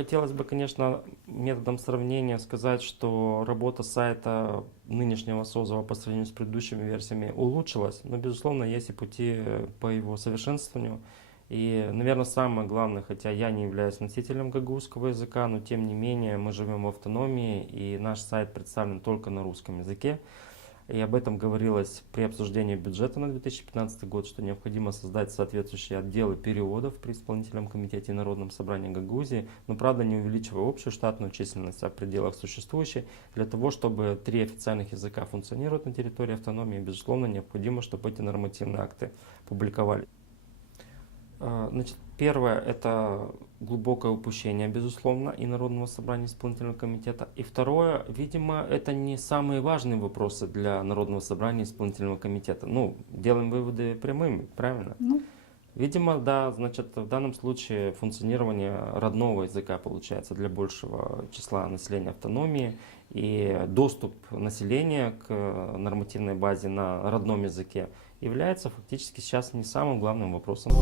хотелось бы, конечно, методом сравнения сказать, что работа сайта нынешнего Созова по сравнению с предыдущими версиями улучшилась, но, безусловно, есть и пути по его совершенствованию. И, наверное, самое главное, хотя я не являюсь носителем гагаузского языка, но тем не менее мы живем в автономии, и наш сайт представлен только на русском языке. И об этом говорилось при обсуждении бюджета на 2015 год, что необходимо создать соответствующие отделы переводов при исполнительном комитете и Народном собрании Гагаузии, но, правда, не увеличивая общую штатную численность, а в пределах существующей. Для того, чтобы 3 официальных языка функционируют на территории автономии, безусловно, необходимо, чтобы эти нормативные акты публиковали. Значит, первое – это глубокое упущение, безусловно, и Народного собрания исполнительного комитета. И второе, видимо, это не самые важные вопросы для Народного собрания исполнительного комитета. Ну, делаем выводы прямыми, правильно? Ну, Видимо, да, значит, в данном случае функционирование родного языка получается для большего числа населения автономии, и доступ населения к нормативной базе на родном языке является фактически сейчас не самым главным вопросом.